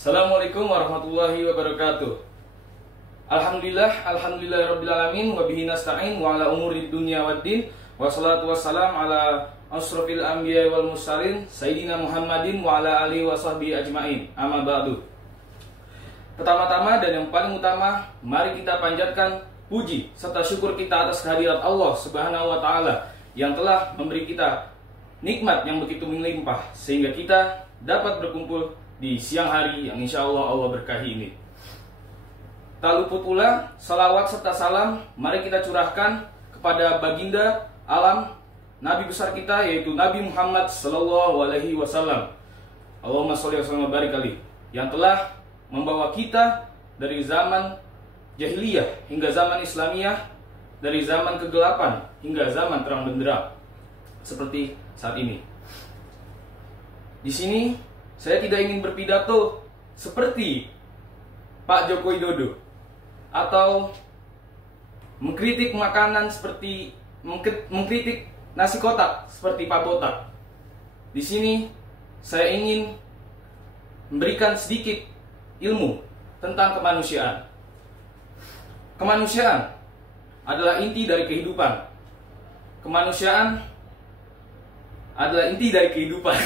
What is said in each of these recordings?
Assalamualaikum warahmatullahi wabarakatuh. Alhamdulillahirabbil alamin wa bihi nasta'in wa ala umuri dunya waddin wassalatu wassalam ala asrofil anbiya wal mursalin sayyidina Muhammadin wa ala alihi wa sahbihi ajmain. Amma ba'du. Pertama-tama dan yang paling utama, mari kita panjatkan puji serta syukur kita atas kehadirat Allah Subhanahu wa taala yang telah memberi kita nikmat yang begitu melimpah sehingga kita dapat berkumpul di siang hari yang insya Allah berkahi ini. Tak luput pula salawat serta salam mari kita curahkan kepada baginda alam Nabi besar kita, yaitu Nabi Muhammad Sallallahu Alaihi Wasallam. Allahumma sholli wa sallim wa barik alaihi, yang telah membawa kita dari zaman jahiliyah hingga zaman Islamiyah, dari zaman kegelapan hingga zaman terang benderang seperti saat ini. Di sini saya tidak ingin berpidato seperti Pak Joko Widodo atau mengkritik makanan seperti mengkritik nasi kotak seperti Pak Botak. Di sini saya ingin memberikan sedikit ilmu tentang kemanusiaan. Kemanusiaan adalah inti dari kehidupan. Kemanusiaan adalah inti dari kehidupan.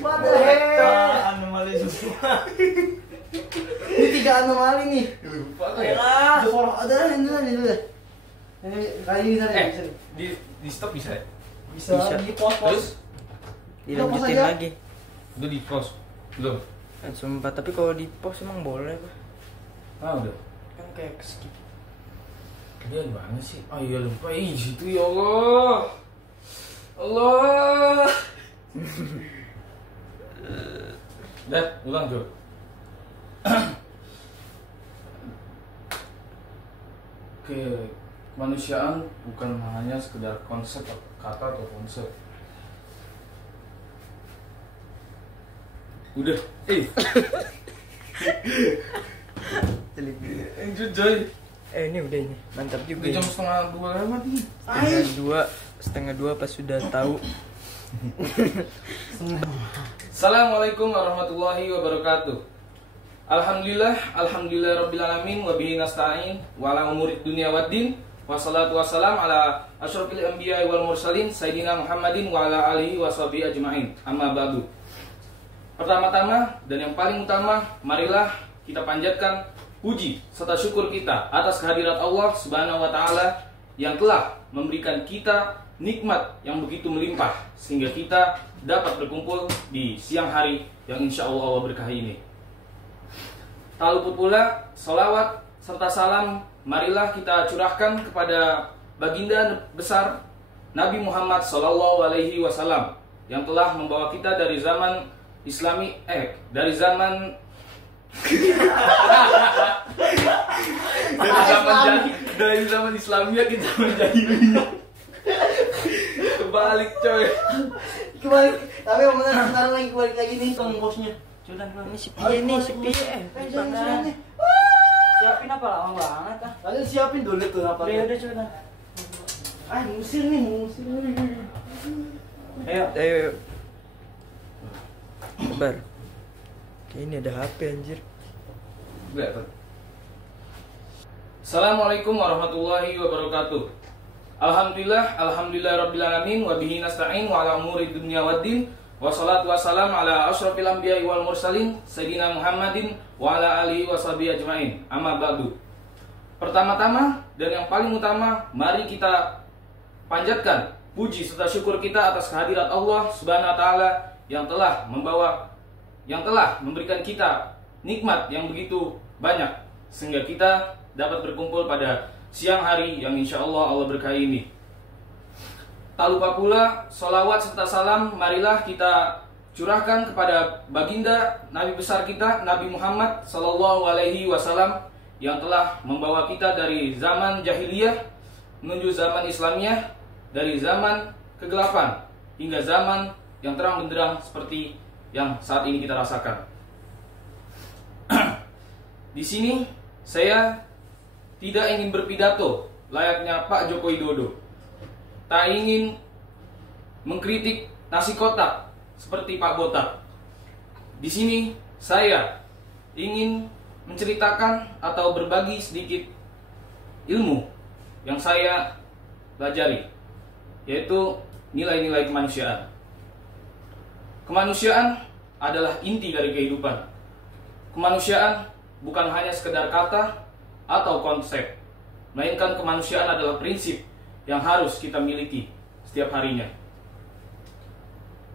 What the hell? Anomali semua. Ini 3 anomali nih. Lupa aku ya. Ya. Ada ini dulu deh. Ini kali ini tadi. Di stop bisa ya? Bisa di pos. Terus Dilanjutin aja. lagi. udah di pause belum? Sumpah, tapi kalau di post emang boleh Pak. Udah. Kan kayak skip. Dia mana sih? Iya lupa. Situ ya Allah. Allah. Dah, ulang tuh. Kemanusiaan bukan hanya sekedar konsep kata atau konsep. Udah. Joy. Ini udah ini. Mantap juga. Udah jam setengah 2 lewat nih. Setengah dua pas sudah tahu. Assalamualaikum warahmatullahi wabarakatuh. Alhamdulillahirabbil alamin wa bihi nasta'in wa ala umurid dunya waddin wassalatu wassalam ala asyrofil anbiya wal mursalin sayyidina Muhammadin wa ala alihi wa sahbihi ajmain. Amma ba'du. Pertama-tama dan yang paling utama, marilah kita panjatkan puji serta syukur kita atas kehadirat Allah Subhanahu wa taala yang telah memberikan kita nikmat yang begitu melimpah sehingga kita dapat berkumpul di siang hari yang insya Allah berkahi ini. Tak luput pula salawat serta salam marilah kita curahkan kepada baginda besar Nabi Muhammad Sallallahu Alaihi Wasallam yang telah membawa kita dari zaman Islami dari zaman dari zaman Islamiyah kita menjadi kebalik coy. Kebalik. Tapi yang benar sekarang lagi kebalik lagi nih tong bosnya. Sudah ini si Pie nih, si Pie. Jangan nih. Siapin apa lama banget ah. Kalian siapin dulu tuh apa? Udah coba. Ngusir nih. Ayo. Sabar. Kayak ini ada HP anjir. Assalamualaikum warahmatullahi wabarakatuh. Alhamdulillahirabbil alamin wa bihi nasta'in wa ala umuri dunya waddin wassalatu wassalam ala asyrofil anbiya wal mursalin sayyidina Muhammadin wa ala alihi wa sahbihi ajmain. Amma ba'du. Pertama-tama dan yang paling utama, mari kita panjatkan puji serta syukur kita atas kehadirat Allah Subhanahu wa taala yang telah memberikan kita nikmat yang begitu banyak sehingga kita dapat berkumpul pada siang hari yang insya Allah berkahi ini. Tak lupa pula salawat serta salam marilah kita curahkan kepada baginda Nabi besar kita Nabi Muhammad Sallallahu Alaihi Wasallam yang telah membawa kita dari zaman jahiliyah menuju zaman Islamiyah, dari zaman kegelapan hingga zaman yang terang benderang seperti yang saat ini kita rasakan. Di sini saya tidak ingin berpidato layaknya Pak Joko Widodo. Tak ingin mengkritik nasi kotak seperti Pak Botak. Di sini saya ingin menceritakan atau berbagi sedikit ilmu yang saya pelajari, yaitu nilai-nilai kemanusiaan. Kemanusiaan adalah inti dari kehidupan. Kemanusiaan bukan hanya sekedar kata atau konsep, melainkan kemanusiaan adalah prinsip yang harus kita miliki setiap harinya.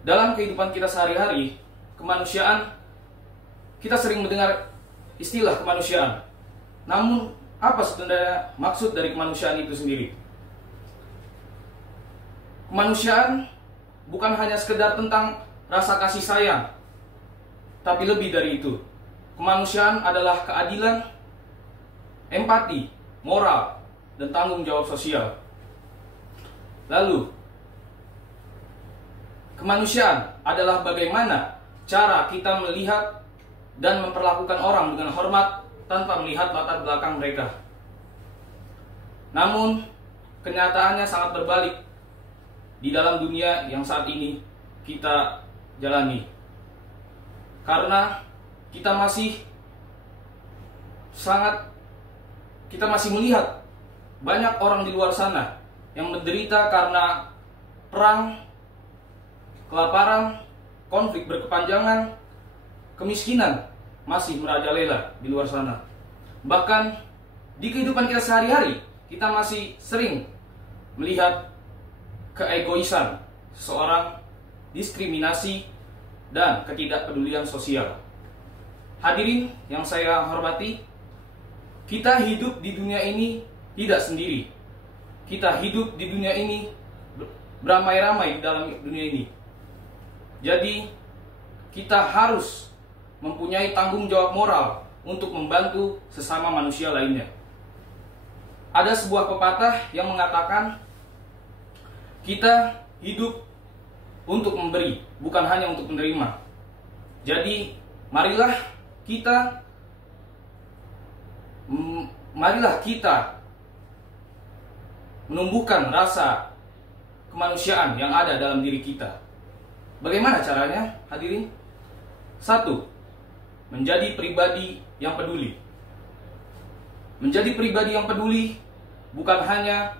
Dalam kehidupan kita sehari-hari, kemanusiaan, kita sering mendengar istilah kemanusiaan. Namun, apa sebenarnya maksud dari kemanusiaan itu sendiri? Kemanusiaan bukan hanya sekedar tentang rasa kasih sayang, tapi lebih dari itu. Kemanusiaan adalah keadilan, empati, moral, dan tanggung jawab sosial. Lalu, kemanusiaan adalah bagaimana cara kita melihat dan memperlakukan orang dengan hormat tanpa melihat latar belakang mereka. Namun, kenyataannya sangat berbalik di dalam dunia yang saat ini kita jalani. Karena kita masih melihat banyak orang di luar sana yang menderita karena perang, kelaparan, konflik berkepanjangan, kemiskinan masih merajalela di luar sana. Bahkan di kehidupan kita sehari-hari, kita masih sering melihat keegoisan seseorang, diskriminasi, dan ketidakpedulian sosial. Hadirin yang saya hormati, kita hidup di dunia ini tidak sendiri. Kita hidup di dunia ini beramai-ramai di dalam dunia ini. Jadi, kita harus mempunyai tanggung jawab moral untuk membantu sesama manusia lainnya. Ada sebuah pepatah yang mengatakan, kita hidup untuk memberi, bukan hanya untuk menerima. Jadi, marilah kita menumbuhkan rasa kemanusiaan yang ada dalam diri kita. Bagaimana caranya, hadirin? 1. Menjadi pribadi yang peduli. Menjadi pribadi yang peduli bukan hanya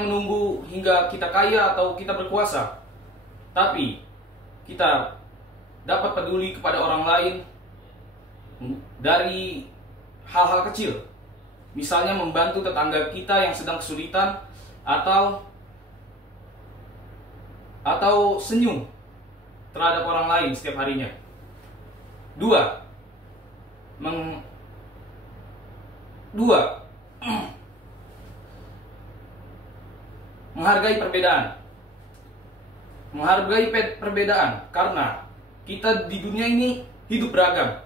menunggu hingga kita kaya atau kita berkuasa, tapi kita dapat peduli kepada orang lain dari hal-hal kecil. Misalnya membantu tetangga kita yang sedang kesulitan, atau senyum terhadap orang lain setiap harinya. 2. Menghargai perbedaan. Menghargai perbedaan karena kita di dunia ini hidup beragam.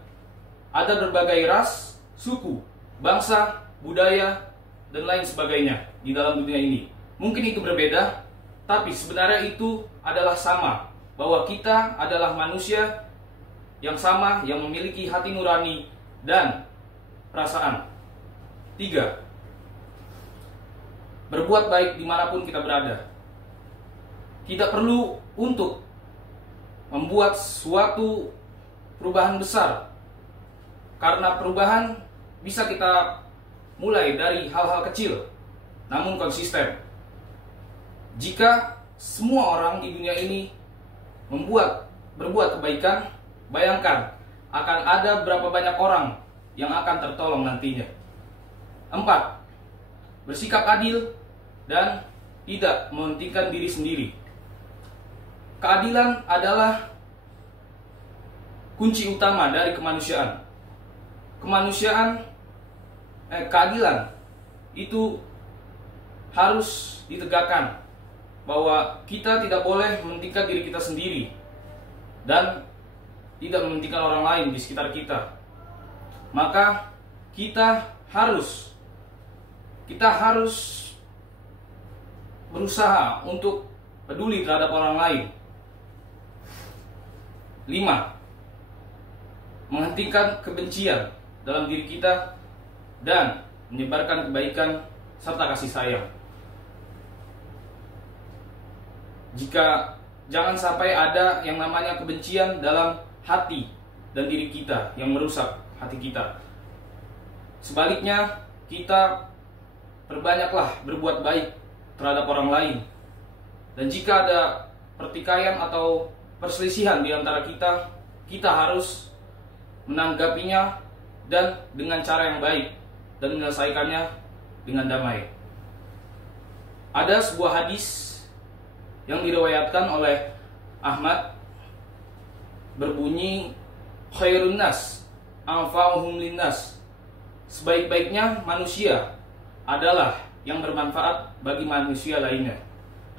Ada berbagai ras, suku, bangsa, budaya, dan lain sebagainya di dalam dunia ini. Mungkin itu berbeda, tapi sebenarnya itu adalah sama, bahwa kita adalah manusia yang sama, yang memiliki hati nurani dan perasaan. 3. Berbuat baik dimanapun kita berada. Tidak perlu untuk membuat suatu perubahan besar, karena perubahan bisa kita mulai dari hal-hal kecil, namun konsisten. Jika semua orang di dunia ini berbuat kebaikan, bayangkan akan ada berapa banyak orang yang akan tertolong nantinya. 4. Bersikap adil dan tidak mementingkan diri sendiri. Keadilan adalah kunci utama dari kemanusiaan. Keadilan itu harus ditegakkan, bahwa kita tidak boleh mementingkan diri kita sendiri dan tidak mementingkan orang lain di sekitar kita. Maka kita harus berusaha untuk peduli terhadap orang lain. 5. Menghentikan kebencian dalam diri kita dan menyebarkan kebaikan serta kasih sayang. Jika jangan sampai ada yang namanya kebencian dalam hati dan diri kita yang merusak hati kita. Sebaliknya, kita perbanyaklah berbuat baik terhadap orang lain. Dan jika ada pertikaian atau perselisihan di antara kita, kita harus menanggapinya dan dengan cara yang baik dan menyelesaikannya dengan damai. Ada sebuah hadis yang diriwayatkan oleh Ahmad berbunyi, khairun nas anfa'uhum linnas. Sebaik-baiknya manusia adalah yang bermanfaat bagi manusia lainnya.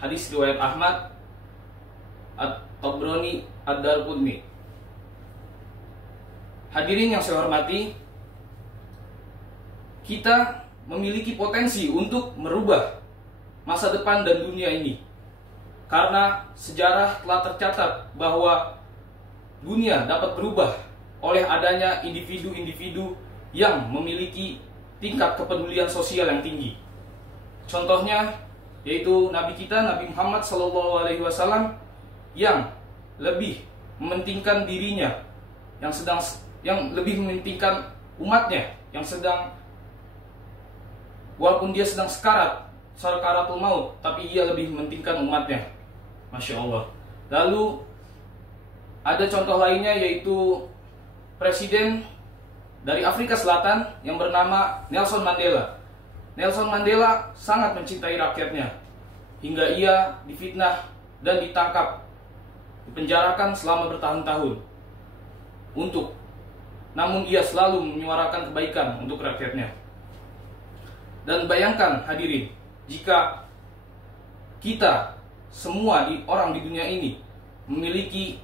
Hadis riwayat Ahmad, At-Tabrani, Ad-Darqutni. Hadirin yang saya hormati, kita memiliki potensi untuk merubah masa depan dan dunia ini. Karena sejarah telah tercatat bahwa dunia dapat berubah oleh adanya individu-individu yang memiliki tingkat kepedulian sosial yang tinggi. Contohnya yaitu Nabi kita, Nabi Muhammad SAW, yang lebih mementingkan dirinya, yang lebih mementingkan umatnya, yang sedang, walaupun dia sedang sakaratul maut, tapi ia lebih mementingkan umatnya. Masya Allah. Lalu ada contoh lainnya yaitu presiden dari Afrika Selatan yang bernama Nelson Mandela. Nelson Mandela sangat mencintai rakyatnya hingga ia difitnah dan ditangkap, dipenjarakan selama bertahun-tahun. Namun ia selalu menyuarakan kebaikan untuk rakyatnya. Dan bayangkan hadirin, jika kita semua orang di dunia ini memiliki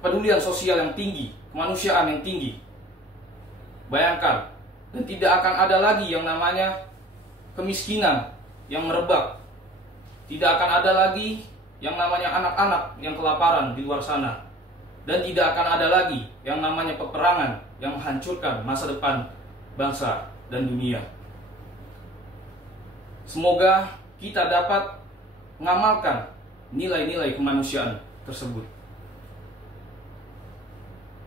kepedulian sosial yang tinggi, kemanusiaan yang tinggi. Bayangkan, dan tidak akan ada lagi yang namanya kemiskinan yang merebak. Tidak akan ada lagi yang namanya anak-anak yang kelaparan di luar sana. Dan tidak akan ada lagi yang namanya peperangan yang menghancurkan masa depan bangsa dan dunia. Semoga kita dapat mengamalkan nilai-nilai kemanusiaan tersebut.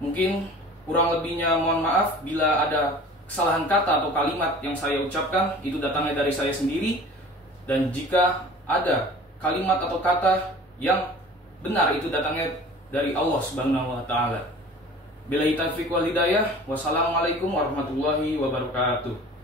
Mungkin kurang lebihnya mohon maaf bila ada kesalahan kata atau kalimat yang saya ucapkan, itu datangnya dari saya sendiri. Dan jika ada kalimat atau kata yang benar, itu datangnya dari Allah Subhanahu wa taala. Billahi taufiq wal hidayah. Wassalamualaikum warahmatullahi wabarakatuh.